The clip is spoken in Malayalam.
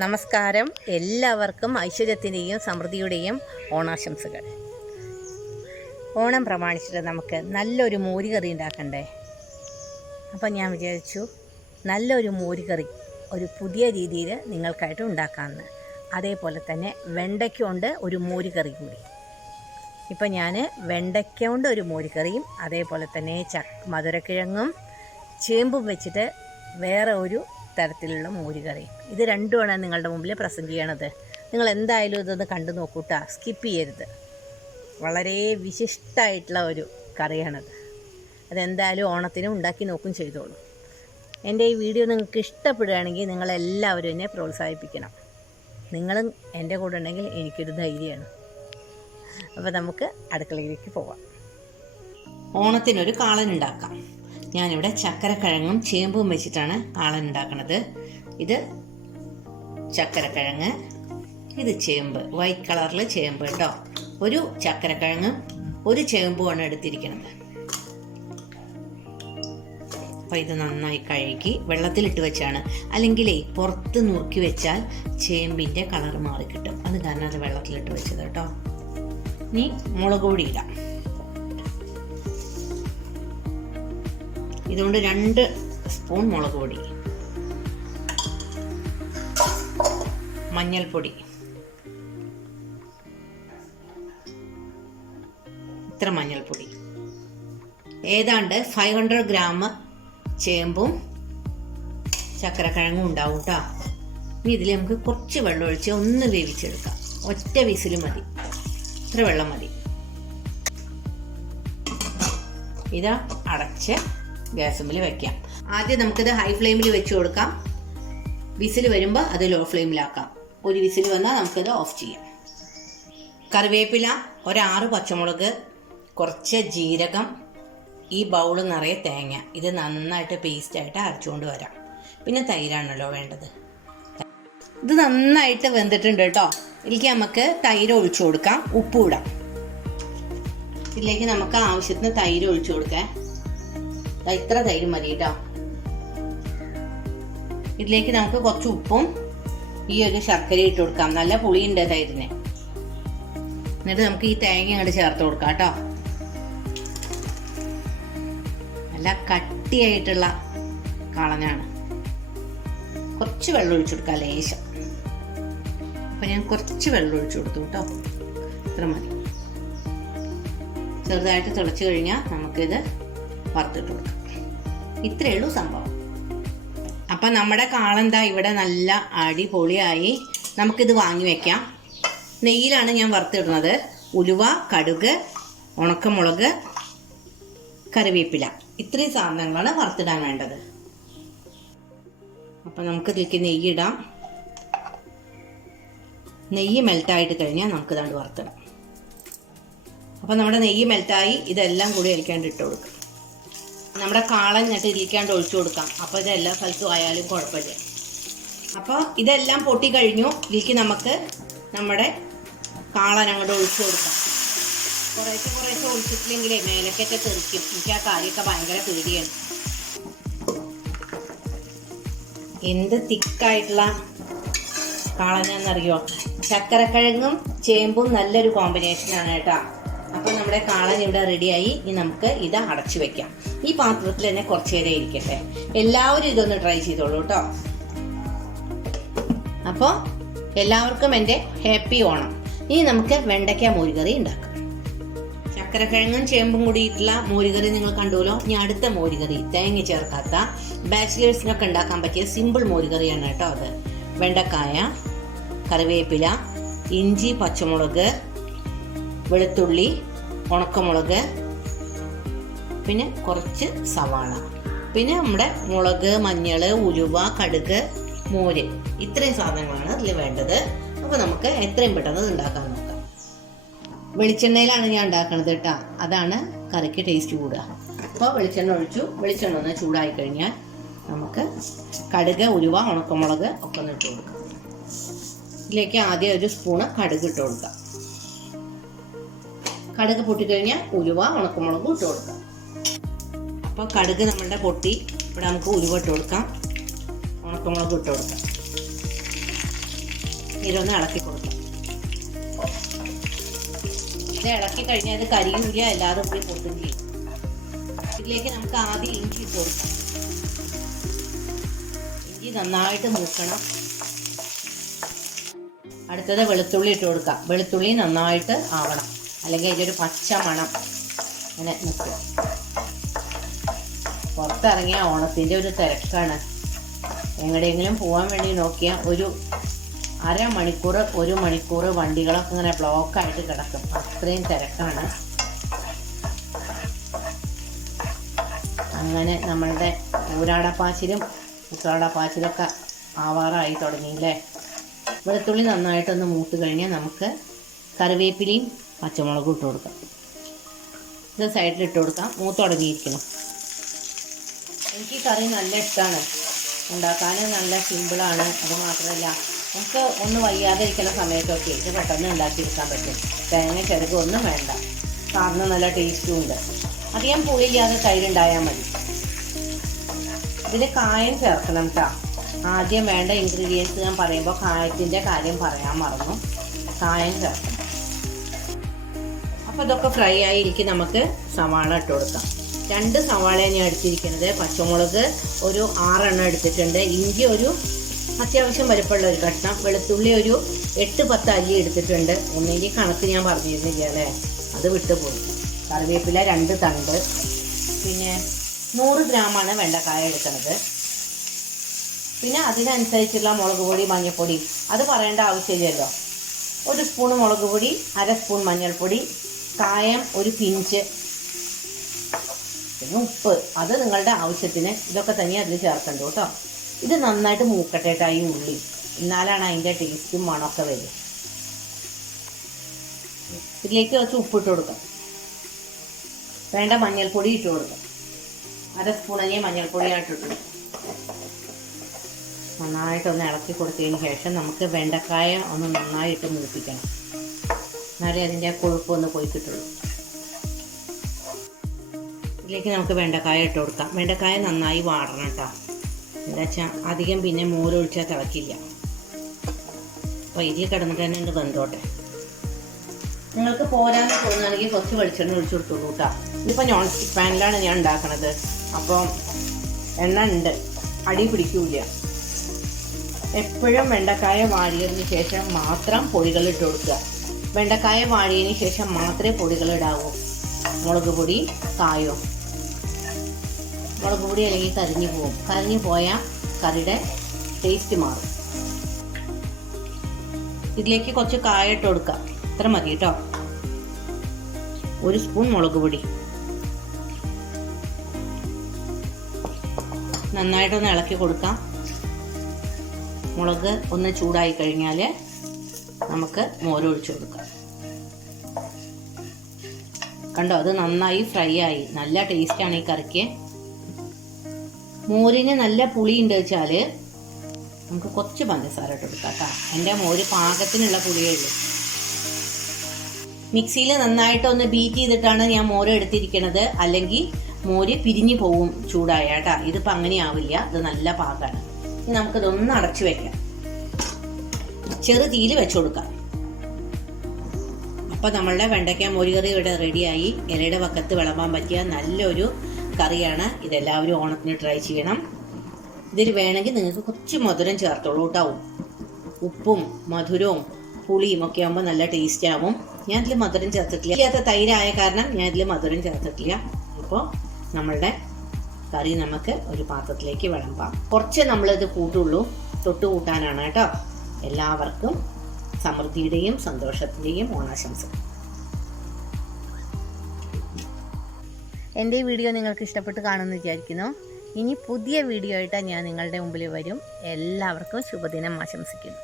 നമസ്കാരം. എല്ലാവർക്കും ഐശ്വര്യത്തിന്റെയും സമൃദ്ധിയുടെയും ഓണാശംസകൾ. ഓണം പ്രമാണിച്ചിട്ട് നമുക്ക് നല്ലൊരു മോരുകറി ഉണ്ടാക്കണ്ടേ? അപ്പം ഞാൻ വിചാരിച്ചു നല്ലൊരു മോരുകറി ഒരു പുതിയ രീതിയിൽ നിങ്ങൾക്കായിട്ട് ഉണ്ടാക്കാമെന്ന് അതേപോലെ തന്നെ വെണ്ടയ്ക്കൊണ്ട് ഒരു മോരുകറി കൂടി. ഇപ്പം ഞാൻ വെണ്ടയ്ക്കൊണ്ട് ഒരു മോരുകറിയും അതേപോലെ തന്നെ ച മധുരക്കിഴങ്ങും ചേമ്പും വെച്ചിട്ട് വേറെ ഒരു തരത്തിലുള്ള മോരുകറി. ഇത് രണ്ടുമാണ് നിങ്ങളുടെ മുമ്പിൽ പ്രസന്റ് ചെയ്യണത്. നിങ്ങൾ എന്തായാലും ഇതൊന്ന് കണ്ടു നോക്കൂട്ടാ. സ്കിപ്പ് ചെയ്യരുത്. വളരെ വിശിഷ്ടമായിട്ടുള്ള ഒരു കറിയാണത്. അതെന്തായാലും ഓണത്തിന് ഉണ്ടാക്കി നോക്കും ചെയ്തോളൂ. എന്റെ ഈ വീഡിയോ നിങ്ങൾക്ക് ഇഷ്ടപ്പെടുകയാണെങ്കിൽ നിങ്ങളെല്ലാവരും എന്നെ പ്രോത്സാഹിപ്പിക്കണം. നിങ്ങളും എന്റെ കൂടെ ഉണ്ടെങ്കിൽ എനിക്കൊരു ധൈര്യമാണ്. അപ്പോൾ നമുക്ക് അടുക്കളയിലേക്ക് പോവാം. ഓണത്തിനൊരു കാളൻ ഉണ്ടാക്കാം. ഞാനിവിടെ ചക്കരക്കിഴങ്ങും ചേമ്പും വെച്ചിട്ടാണ് കാളൻ ഉണ്ടാക്കുന്നത് ഇത് ചക്കരക്കിഴങ്ങ് ഇത് ചേമ്പ്. വൈറ്റ് കളറിൽ ചേമ്പ് കേട്ടോ. ഒരു ചക്കരക്കിഴങ്ങും ഒരു ചേമ്പുമാണ് എടുത്തിരിക്കുന്നത് അപ്പോൾ ഇത് നന്നായി കഴുകി വെള്ളത്തിലിട്ട് വെച്ചാണ്. അല്ലെങ്കിലേ പുറത്ത് നുറുക്കി വെച്ചാൽ ചേമ്പിന്റെ കളർ മാറിക്കിട്ടും. അത് കാരണം അത് വെള്ളത്തിലിട്ട് വെച്ചത് കേട്ടോ. ഇനി മുളക് പൊടി ഇടാം. ഇതുകൊണ്ട് രണ്ട് സ്പൂൺ മുളക് പൊടി. മഞ്ഞൾപ്പൊടി. ഇത്ര മഞ്ഞൾപ്പൊടി. ഏതാണ്ട് ഫൈവ് ഹൺഡ്രഡ് ഗ്രാം ചേമ്പും ചക്കരക്കിഴങ്ങും ഉണ്ടാവും കേട്ടോ ഇനി ഇതിൽ നമുക്ക് കുറച്ച് വെള്ളം ഒഴിച്ച് ഒന്ന് വേവിച്ചെടുക്കാം. ഒറ്റ വിസിൽ മതി. ഇത്ര വെള്ളം മതി. ഇതാ അടച്ച് ഗ്യാസുമ്പിൽ വെക്കാം. ആദ്യം നമുക്കിത് ഹൈ ഫ്ലെയിമിൽ വെച്ച് കൊടുക്കാം. വിസിൽ വരുമ്പോൾ അത് ലോ ഫ്ലെയിമിലാക്കാം ഒരു വിസിൽ വന്നാൽ നമുക്കത് ഓഫ് ചെയ്യാം. കറിവേപ്പില ഒരാറ് പച്ചമുളക് കുറച്ച് ജീരകം ഈ ബൗൾ നിറയെ തേങ്ങ. ഇത് നന്നായിട്ട് പേസ്റ്റായിട്ട് അരച്ചുകൊണ്ട് വരാം. പിന്നെ തൈരാണല്ലോ വേണ്ടത്. ഇത് നന്നായിട്ട് വെന്തിട്ടുണ്ട് കേട്ടോ. ഇതിലേക്ക് നമുക്ക് തൈര് ഒഴിച്ചു കൊടുക്കാം. ഉപ്പ് ഇടാം. ഇതിലേക്ക് നമുക്ക് ആവശ്യത്തിന് തൈര് ഒഴിച്ചു കൊടുക്കാം. ഇത്ര തൈര് മതി കേട്ടോ. ഇതിലേക്ക് നമുക്ക് കുറച്ച് ഉപ്പും ഈ ഒരു ശർക്കര ഇട്ട് കൊടുക്കാം. നല്ല പുളിയുണ്ട് തൈരിന് എന്നിട്ട് നമുക്ക് ഈ തേങ്ങ അങ്ങോട്ട് ചേർത്ത് കൊടുക്കാം കേട്ടോ. നല്ല കട്ടിയായിട്ടുള്ള കളഞ്ഞാണ് കുറച്ച് വെള്ളം ഒഴിച്ചു കൊടുക്കാം ലേശം. അപ്പം ഞാൻ കുറച്ച് വെള്ളം ഒഴിച്ചു കൊടുത്തു കേട്ടോ. ഇത്ര മതി. ചെറുതായിട്ട് തിളച്ച് കഴിഞ്ഞാൽ നമുക്കിത് വറുത്തിട്ട് കൊടുക്കാം ഇത്രയേ ഉള്ളൂ സംഭവം. അപ്പം നമ്മുടെ കാളന്താ ഇവിടെ നല്ല അടിപൊളിയായി. നമുക്കിത് വാങ്ങി വയ്ക്കാം നെയ്യിലാണ് ഞാൻ വറുത്തിടുന്നത്. ഉലുവ കടുക് ഉണക്കമുളക് കറിവേപ്പില. ഇത്രയും സാധനങ്ങളാണ് വറുത്തിടാൻ വേണ്ടത്. അപ്പം നമുക്ക് ഇതിലേക്ക് നെയ്യിടാം. നെയ്യ് മെൽറ്റായിട്ട് കഴിഞ്ഞാൽ നമുക്ക് ഇതാണ്ട് വറുത്തിടാം. അപ്പം നമ്മുടെ നെയ്യ് മെൽറ്റായി ഇതെല്ലാം കൂടി അരിക്കാണ്ട് ഇട്ട് കൊടുക്കും. നമ്മുടെ കാളൻ ഞട്ട് ഇരിക്കാണ്ട് ഒഴിച്ചു കൊടുക്കാം. അപ്പോൾ ഇത് എല്ലാ സ്ഥലത്തും ആയാലും കുഴപ്പമില്ല. അപ്പോൾ ഇതെല്ലാം പൊട്ടി കഴിഞ്ഞു. ഇതിലേക്ക് നമുക്ക് നമ്മുടെ കാളൻ അങ്ങോട്ട് ഒഴിച്ചു കൊടുക്കാം. കുറേശ്ശെ കുറേശ്ശെ ഒഴിച്ചിട്ടില്ലെങ്കിലേ മേലക്കൊക്കെ തെറിക്കും. എനിക്ക് ആ കാര്യമൊക്കെ ഭയങ്കര പേടിയാണ്. എന്ത് തിക്കായിട്ടുള്ള കാളനെന്നറിയോ ചക്കരക്കിഴങ്ങും ചേമ്പും നല്ലൊരു കോമ്പിനേഷനാണ് കേട്ടോ. അപ്പോൾ നമ്മുടെ കാളൻ ഇവിടെ റെഡിയായി ഇനി നമുക്ക് ഇത് അടച്ചു വെക്കാം. ഈ പാത്രത്തിൽ തന്നെ കുറച്ച് നേരം ഇരിക്കട്ടെ. എല്ലാവരും ഇതൊന്ന് ട്രൈ ചെയ്തോളൂ കേട്ടോ അപ്പോൾ എല്ലാവർക്കും എന്റെ ഹാപ്പി ഓണം. ഇനി നമുക്ക് വെണ്ടയ്ക്ക മോരുകറി ഉണ്ടാക്കാം. ചക്കരക്കിഴങ്ങും ചേമ്പും കൂടിയിട്ടുള്ള മോരുകറി നിങ്ങൾ കണ്ടുവല്ലോ. ഇനി അടുത്ത മോരുകറി തേങ്ങ ചേർക്കാത്ത ബാച്ചിലേഴ്സിനൊക്കെ ഉണ്ടാക്കാൻ പറ്റിയ സിമ്പിൾ മോരുകറിയാണ് കേട്ടോ അത്. വെണ്ടക്കായ കറിവേപ്പില ഇഞ്ചി പച്ചമുളക് വെളുത്തുള്ളി ഉണക്കമുളക് പിന്നെ കുറച്ച് സവാള. പിന്നെ നമ്മുടെ മുളക് മഞ്ഞൾ ഉലുവ കടുക് മോര് ഇത്രയും സാധനങ്ങളാണ് അതിൽ വേണ്ടത്. അപ്പോൾ നമുക്ക് എത്രയും പെട്ടെന്ന് ഉണ്ടാക്കാൻ നോക്കാം. വെളിച്ചെണ്ണയിലാണ് ഞാൻ ഉണ്ടാക്കുന്നത് കേട്ടോ. അതാണ് കറിക്ക് ടേസ്റ്റ് കൂടുക. അപ്പോൾ വെളിച്ചെണ്ണ ഒഴിച്ചു. വെളിച്ചെണ്ണ ഒന്ന് ചൂടായി കഴിഞ്ഞാൽ നമുക്ക് കടുക് ഉലുവ ഉണക്കമുളക് ഒക്കെ ഒന്ന് ഇട്ട് കൊടുക്കാം. ഇതിലേക്ക് ആദ്യം ഒരു സ്പൂണ് കടുക് ഇട്ട് കൊടുക്കാം. കടുക് പൊട്ടിക്കഴിഞ്ഞാൽ ഉലുവ ഉണക്കമുളകും ഇട്ട് കൊടുക്കാം. അപ്പോൾ കടുക് നമ്മളുടെ പൊട്ടി ഇവിടെ നമുക്ക് ഉലുവ ഇട്ട് കൊടുക്കാം. ഉണക്കമുളക് ഇട്ട് കൊടുക്കാം. ഇതൊന്ന് ഇളക്കി കൊടുക്കാം. ഇത് ഇളക്കി കഴിഞ്ഞാൽ ഇത് കരിയൂല അല്ലാതെ പോയി പൊട്ടും ഇതിലേക്ക് നമുക്ക് ആദ്യം ഇഞ്ചി ഇട്ട് കൊടുക്കാം. ഇഞ്ചി നന്നായിട്ട് മൂക്കണം. അടുത്തത് വെളുത്തുള്ളി ഇട്ട് കൊടുക്കാം. വെളുത്തുള്ളി നന്നായിട്ട് ആവണം. അല്ലെങ്കിൽ അതിന്റെ പച്ച മണം. അങ്ങനെ നിൽക്കും പുറത്തിറങ്ങിയ ഓണത്തിന്റെ ഒരു തിരക്കാണ്. എങ്ങടെയെങ്കിലും പോകാൻ വേണ്ടി നോക്കിയാൽ ഒരു അരമണിക്കൂർ ഒരു മണിക്കൂർ വണ്ടികളൊക്കെ ഇങ്ങനെ ബ്ലോക്കായിട്ട് കിടക്കും. അത്രയും തിരക്കാണ്. അങ്ങനെ നമ്മളുടെ ഊരാടപ്പാച്ചിലും ഉത്രാടപ്പാച്ചിലൊക്കെ ആവാറായി തുടങ്ങിയില്ലേ വെളുത്തുള്ളി നന്നായിട്ടൊന്ന് മൂത്ത് കഴിഞ്ഞാൽ നമുക്ക് കറിവേപ്പിലയും പച്ചമുളകും ഇട്ട് കൊടുക്കാം. ഇത് സൈഡിൽ ഇട്ട് കൊടുക്കാം. മൂത്ത് തുടങ്ങിയിരിക്കണം എനിക്ക് കറി നല്ല ഇഷ്ടമാണ് ഉണ്ടാക്കാനും നല്ല സിമ്പിളാണ് അത് മാത്രമല്ല നമുക്ക് ഒന്ന് വയ്യാതെ ഇരിക്കുന്ന സമയത്തൊക്കെ ഇത് പെട്ടെന്ന് ഉണ്ടാക്കിയെടുക്കാൻ പറ്റും. തേങ്ങ ചെറുക്കും വേണ്ട. സാറിന് നല്ല ടേസ്റ്റും ഉണ്ട്. അധികം പുളിയില്ലാതെ തൈരുണ്ടായാൽ മതി. ഇതിൽ കായം ചേർക്കണം കേട്ടോ ആദ്യം വേണ്ട ഇൻഗ്രീഡിയൻസ് ഞാൻ പറയുമ്പോൾ കായത്തിന്റെ കാര്യം പറയാൻ മറന്നു. കായം ചേർക്കണം. അപ്പോൾ ഇതൊക്കെ ഫ്രൈ ആയിരിക്കും നമുക്ക് സവാള ഇട്ട് കൊടുക്കാം. രണ്ട് സവാളയാണ് ഞാൻ എടുത്തിരിക്കുന്നത് പച്ചമുളക് ഒരു ആറെണ്ണം എടുത്തിട്ടുണ്ട്. ഇഞ്ചി ഒരു അത്യാവശ്യം വലുപ്പമുള്ള ഒരു കഷ്ണം വെളുത്തുള്ളി ഒരു എട്ട് പത്ത് അല്ലി എടുത്തിട്ടുണ്ട്. ഒന്നെങ്കിൽ കണക്ക് ഞാൻ പറഞ്ഞിരുന്നില്ല അല്ലേ? അത് വിട്ടുപോയി. കറിവേപ്പില രണ്ട് തണ്ട്. പിന്നെ നൂറ് ഗ്രാമാണ് വെണ്ടക്കായ എടുക്കുന്നത്. പിന്നെ അതിനനുസരിച്ചുള്ള മുളക് പൊടി മഞ്ഞൾപ്പൊടി. അത് പറയേണ്ട ആവശ്യമില്ലല്ലോ. ഒരു സ്പൂൺ മുളക് പൊടി അര സ്പൂൺ മഞ്ഞൾപ്പൊടി കായം ഒരു പിഞ്ച്. പിന്നെ ഉപ്പ്. അത് നിങ്ങളുടെ ആവശ്യത്തിന് ഇതൊക്കെ തന്നെ അതിൽ ചേർക്കണ്ടു കേട്ടോ. ഇത് നന്നായിട്ട് മൂക്കട്ടെ ഉള്ളി. എന്നാലാണ് അതിന്റെ ടേസ്റ്റും മണമൊക്കെ വരും ഇതിലേക്ക് കുറച്ച് ഉപ്പിട്ട് കൊടുക്കാം. വേണ്ട മഞ്ഞൾപ്പൊടി ഇട്ട് കൊടുക്കാം. അര സ്പൂണഞ്ഞേ മഞ്ഞൾപ്പൊടിയായിട്ട് ഇട്ടു നന്നായിട്ടൊന്ന് ഇളക്കി കൊടുത്തതിന് ശേഷം നമുക്ക് വെണ്ടക്കായ ഒന്ന് നന്നായിട്ട് മൂപ്പിക്കണം. എന്നാലേ അതിന്റെ കൊഴുപ്പൊന്ന് പോയി കിട്ടുള്ളൂ. ഇതിലേക്ക് നമുക്ക് വെണ്ടക്കായ ഇട്ട് കൊടുക്കാം. വെണ്ടക്കായ നന്നായി വാടണം കേട്ടോ. എന്താ വെച്ചാൽ അധികം പിന്നെ മോരൊഴിച്ചാൽ തിളക്കില്ല. അപ്പോൾ ഇതിൽ കിടന്നിട്ട് തന്നെ ഉണ്ട് വെന്തോട്ടെ. നിങ്ങൾക്ക് പോരാന്ന് തോന്നുകയാണെങ്കിൽ കുറച്ച് വെളിച്ചെണ്ണ ഒഴിച്ചു കൊടുത്തോളൂ കേട്ടോ. ഇതിപ്പോൾ നോൺ സ്റ്റിക്ക് പാനിലാണ് ഞാൻ ഉണ്ടാക്കണത്. അപ്പോൾ എണ്ണ ഉണ്ട്. അടി പിടിക്കൂല എപ്പോഴും വെണ്ടക്കായ വാടിയതിന് ശേഷം മാത്രം പൊടികൾ ഇട്ട് കൊടുക്കുക. വെണ്ടക്കായ വാഴിയതിന് ശേഷം മാത്രമേ പൊടികൾ ഇടാവൂ. മുളക് പൊടി കായോ. മുളക് പൊടി അല്ലെങ്കിൽ കരിഞ്ഞു പോകും കരിഞ്ഞു പോയാൽ കറിയുടെ ടേസ്റ്റ് മാറും. ഇതിലേക്ക് കുറച്ച് കായ ഇട്ട് കൊടുക്കാം. ഇത്ര മതി കേട്ടോ. ഒരു സ്പൂൺ മുളക് പൊടി. നന്നായിട്ടൊന്ന് ഇളക്കി കൊടുക്കാം. മുളക് ഒന്ന് ചൂടായി കഴിഞ്ഞാൽ നമുക്ക് മോരൊഴിച്ച് കൊടുക്കാം. കണ്ടോ അത് നന്നായി ഫ്രൈ ആയി. നല്ല ടേസ്റ്റാണ് ഈ കറിക്ക്. മോരിന് നല്ല പുളി ഉണ്ട് വെച്ചാൽ നമുക്ക് കുറച്ച് പഞ്ചസാര ഇട്ട് കൊടുക്കാം കേട്ടോ. എന്റെ മോര് പാകത്തിനുള്ള പുളിയേ ഉള്ളൂ. മിക്സിയിൽ നന്നായിട്ട് ഒന്ന് ബീറ്റ് ചെയ്തിട്ടാണ് ഞാൻ മോര് എടുത്തിരിക്കുന്നത് അല്ലെങ്കിൽ മോര് പിരിഞ്ഞു പോവും ചൂടായ കേട്ടാ. ഇതിപ്പോൾ അങ്ങനെ ആവില്ല ഇത് നല്ല പാകമാണ് നമുക്കിതൊന്ന് അടച്ചു വെക്കാം. ചെറു തീയിൽ വെച്ചു കൊടുക്കാം. അപ്പോൾ നമ്മളുടെ വെണ്ടയ്ക്ക മോരുകറി ഇവിടെ റെഡിയായി. ഇലയുടെ വക്കത്ത് വിളമ്പാൻ പറ്റിയ നല്ലൊരു കറിയാണ്. ഇതെല്ലാവരും ഓണത്തിന് ട്രൈ ചെയ്യണം. ഇതിൽ വേണമെങ്കിൽ നിങ്ങൾക്ക് കുറച്ച് മധുരം ചേർത്തോളൂ കേട്ടോ. ഉപ്പും മധുരവും പുളിയും ഒക്കെ ആകുമ്പോൾ നല്ല ടേസ്റ്റ് ആവും. ഞാൻ ഇതിൽ മധുരം ചേർത്തിട്ടില്ല. ഇല്ലാത്ത തൈരായ കാരണം ഞാൻ ഇതിൽ മധുരം ചേർത്തിട്ടില്ല. അപ്പോൾ നമ്മളുടെ കറി നമുക്ക് ഒരു പാത്രത്തിലേക്ക് വിളമ്പാം. കുറച്ച് നമ്മളിത് കൂട്ടുള്ളൂ. തൊട്ട് കൂട്ടാനാണ് കേട്ടോ. എല്ലാവർക്കും സമൃദ്ധിയുടെയും സന്തോഷത്തിന്റെയും ഓണാശംസകൾ എന്റെ ഈ വീഡിയോ നിങ്ങൾക്ക് ഇഷ്ടപ്പെട്ട് കാണുമെന്ന് വിചാരിക്കുന്നു. ഇനി പുതിയ വീഡിയോ ആയിട്ട് ഞാൻ നിങ്ങളുടെ മുമ്പിൽ വരും. എല്ലാവർക്കും ശുഭദിനം ആശംസിക്കുന്നു.